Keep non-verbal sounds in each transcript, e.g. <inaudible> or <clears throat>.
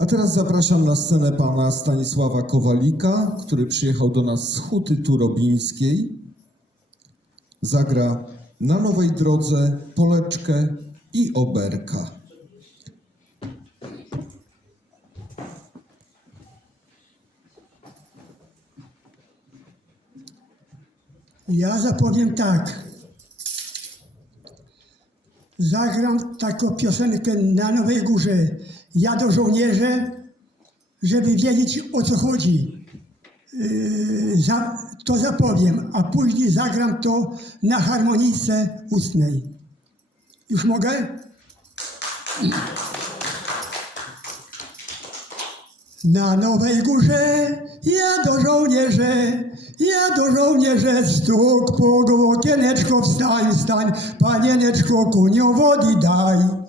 A teraz zapraszam na scenę pana Stanisława Kowalika, który przyjechał do nas z Huty Turobińskiej. Zagra na nowej drodze Poleczkę i Oberka. Ja zapowiem tak. Zagram taką piosenkę na Nowej Górze. Ja do żołnierze, żeby wiedzieć o co chodzi. Yy, za, to zapowiem, a później zagram to na harmonice ustnej. Już mogę? Na Nowej Górze ja do żołnierze, ja do żołnierze stuk puk okieneczko wstań, wstań, panieneczko kunią wody daj.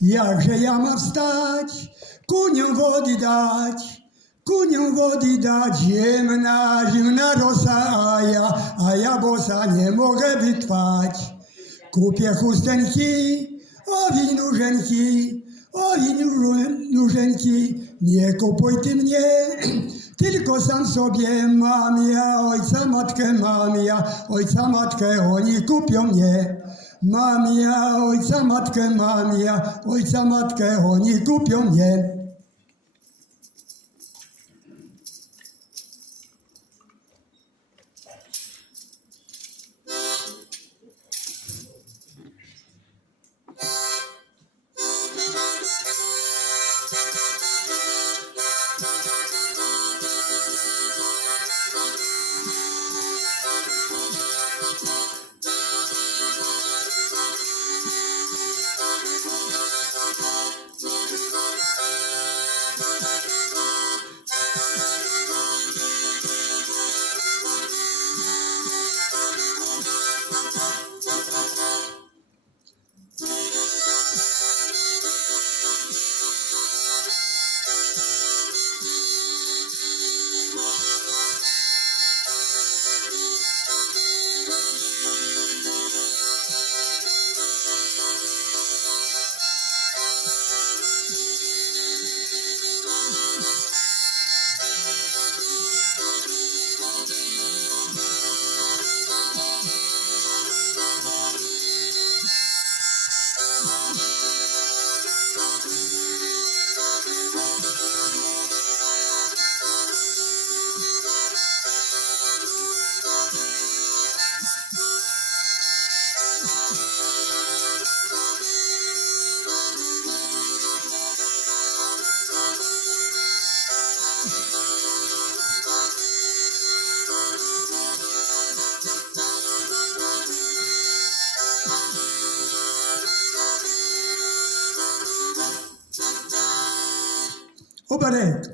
Jakże ja mam wstać, kunią wody dać, kunią wody dać, zimna, zimna rosa, a ja, a ja bosa nie mogę wytrwać. Kupię chustenki, owiń nóżenki, owiń nóżenki, nie kupuj ty mnie, <clears throat> tylko sam sobie mam ja, ojca matkę mam ja, ojca matkę oni kupią mnie. Mam ja, ojca matkę mam ja, ojca matkę oni kupią mnie. Ô Barento,